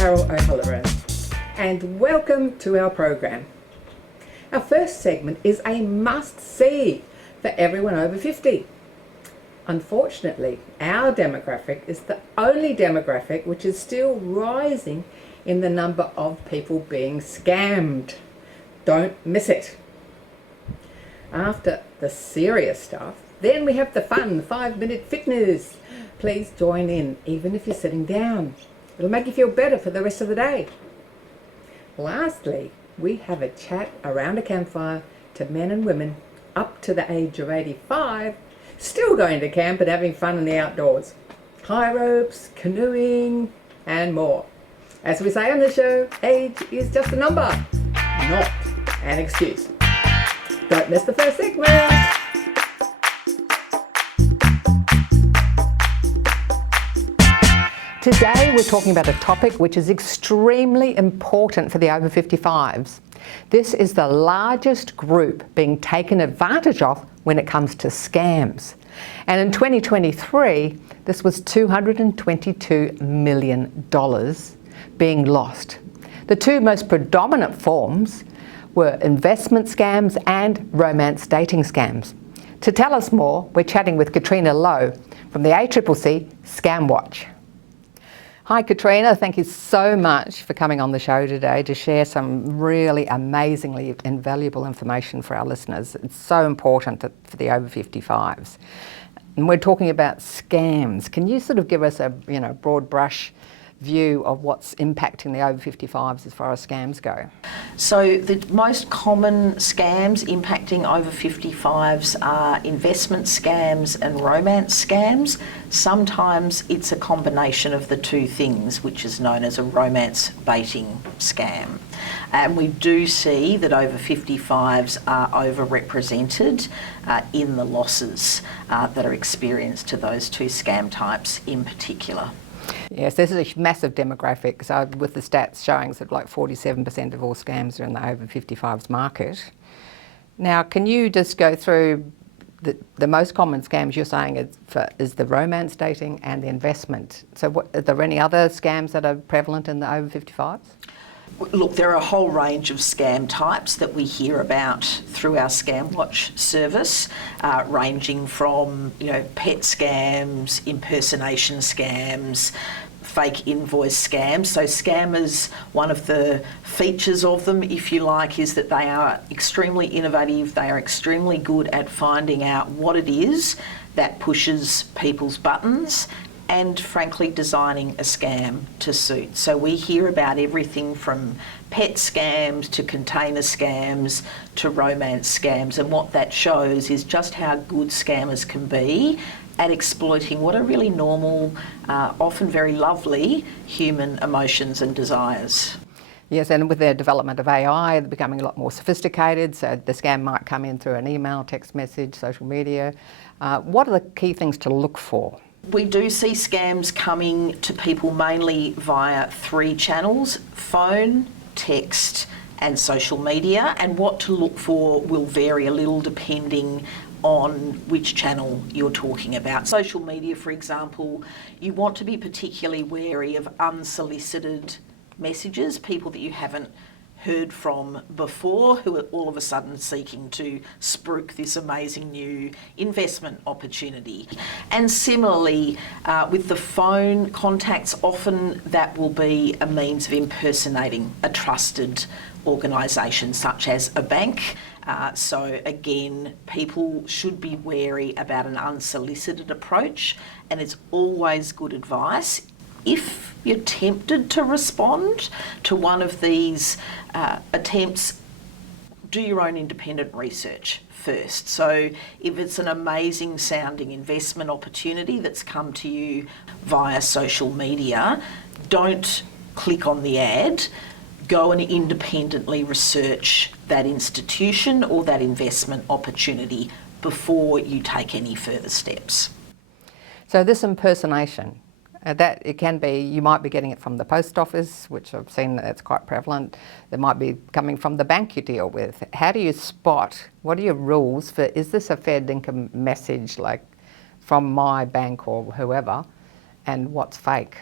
Carol O'Halloran, and welcome to our program. Our first segment is a must-see for everyone over 50. Unfortunately, our demographic is the only demographic which is still rising in the number of people being scammed. Don't miss it. After the serious stuff, then we have the fun 5-minute fitness. Please join in, even if you're sitting down. It'll make you feel better for the rest of the day. Lastly, we have a chat around a campfire to men and women up to the age of 85, still going to camp and having fun in the outdoors. High ropes, canoeing, and more. As we say on the show, age is just a number, not an excuse. Don't miss the first segment. Today we're talking about a topic which is extremely important for the over 55s. This is the largest group being taken advantage of when it comes to scams. And in 2023, this was $222 million being lost. The two most predominant forms were investment scams and romance dating scams. To tell us more, we're chatting with Catriona Lowe from the ACCC Scamwatch. Hi Catriona, thank you so much for coming on the show today to share some really amazingly invaluable information for our listeners. It's so important for the over 55s. And we're talking about scams. Can you sort of give us a broad brush view of what's impacting the over 55s as far as scams go? So the most common scams impacting over 55s are investment scams and romance scams. Sometimes it's a combination of the two things, which is known as a romance baiting scam. And we do see that over 55s are overrepresented in the losses that are experienced to those two scam types in particular. Yes, this is a massive demographic. So with the stats showing that like 47% of all scams are in the over 55s market. Now, can you just go through the most common scams you're saying is the romance dating and the investment? So are there any other scams that are prevalent in the over 55s? Look, there are a whole range of scam types that we hear about through our Scamwatch service, ranging from pet scams, impersonation scams, fake invoice scams. So scammers, one of the features of them, if you like, is that they are extremely innovative. They are extremely good at finding out what it is that pushes people's buttons and frankly designing a scam to suit. So we hear about everything from pet scams to container scams to romance scams, and what that shows is just how good scammers can be at exploiting what are really normal, often very lovely human emotions and desires. Yes, and with the development of AI, they're becoming a lot more sophisticated, so the scam might come in through an email, text message, social media. What are the key things to look for? We do see scams coming to people mainly via 3 channels: phone, text and social media, and what to look for will vary a little depending on which channel you're talking about. Social media, for example, you want to be particularly wary of unsolicited messages, people that you haven't heard from before who are all of a sudden seeking to spruik this amazing new investment opportunity. And similarly, with the phone contacts, often that will be a means of impersonating a trusted organisation such as a bank. So again, people should be wary about an unsolicited approach, and it's always good advice, if you're tempted to respond to one of these attempts, do your own independent research first. So if it's an amazing sounding investment opportunity that's come to you via social media, don't click on the ad. Go and independently research that institution or that investment opportunity before you take any further steps. So this impersonation, that it can be, you might be getting it from the post office, which I've seen that's quite prevalent. They might be coming from the bank you deal with. How do you spot, what are your rules for, is this a fair dinkum message like from my bank or whoever, and what's fake?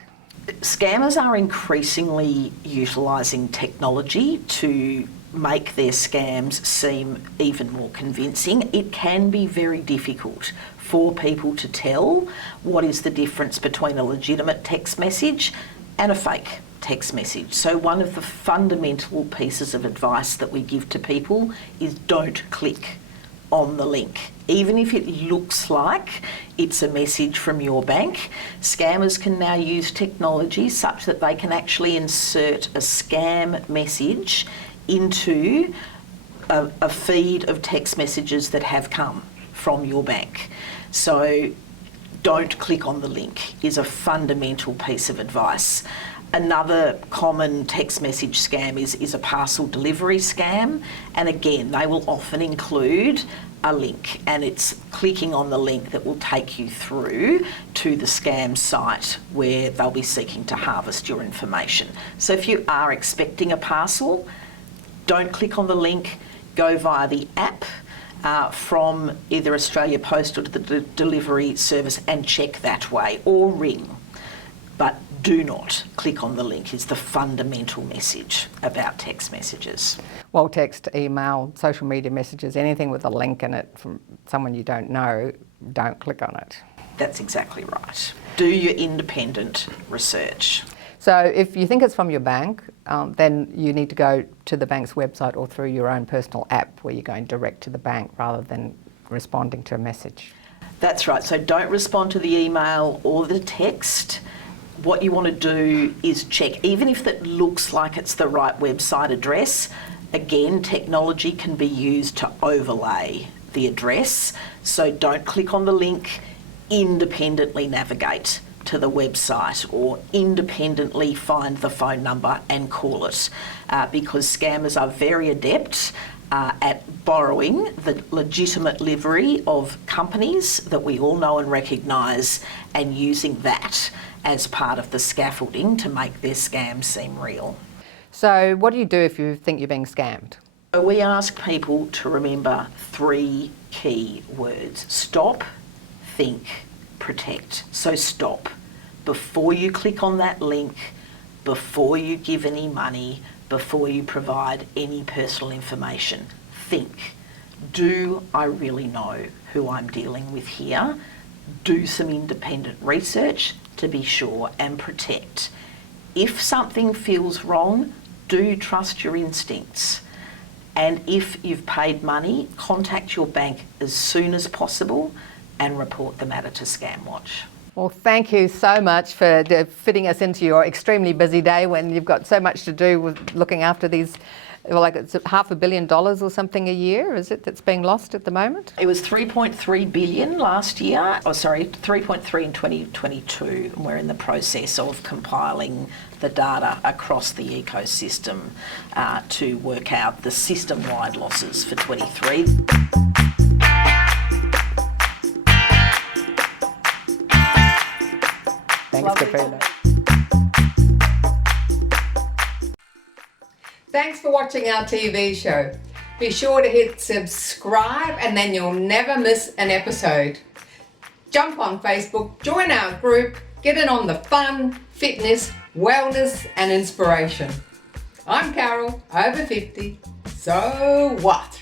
Scammers are increasingly utilising technology to make their scams seem even more convincing. It can be very difficult for people to tell what is the difference between a legitimate text message and a fake text message. So one of the fundamental pieces of advice that we give to people is don't click on the link. Even if it looks like it's a message from your bank, scammers can now use technology such that they can actually insert a scam message into a feed of text messages that have come from your bank. So don't click on the link is a fundamental piece of advice. Another common text message scam is a parcel delivery scam, and again they will often include a link, and it's clicking on the link that will take you through to the scam site where they'll be seeking to harvest your information. So if you are expecting a parcel, don't click on the link, go via the app from either Australia Post or the delivery service and check that way, or ring. But do not click on the link is the fundamental message about text messages. Well, text, email, social media messages, anything with a link in it from someone you don't know, don't click on it. That's exactly right. Do your independent research. So if you think it's from your bank, then you need to go to the bank's website or through your own personal app where you're going direct to the bank rather than responding to a message. That's right. So don't respond to the email or the text. What you want to do is check, even if it looks like it's the right website address, again, technology can be used to overlay the address. So don't click on the link, independently navigate to the website or independently find the phone number and call it, because scammers are very adept at borrowing the legitimate livery of companies that we all know and recognise and using that as part of the scaffolding to make their scams seem real. So what do you do if you think you're being scammed? We ask people to remember 3 key words: stop, think, protect. So stop. Before you click on that link, before you give any money, before you provide any personal information, think. Do I really know who I'm dealing with here? Do some independent research to be sure, and protect. If something feels wrong, do trust your instincts. And if you've paid money, contact your bank as soon as possible and report the matter to Scamwatch. Well, thank you so much for fitting us into your extremely busy day when you've got so much to do with looking after these, well, like it's $500 million or something a year, is it, that's being lost at the moment? It was 3.3 billion last year, 3.3 in 2022, and we're in the process of compiling the data across the ecosystem to work out the system-wide losses for 23. Thanks, Catriona. Thanks for watching our TV show. Be sure to hit subscribe and then you'll never miss an episode. Jump on Facebook, join our group, get in on the fun, fitness, wellness and inspiration. I'm Carol, over 50, so what?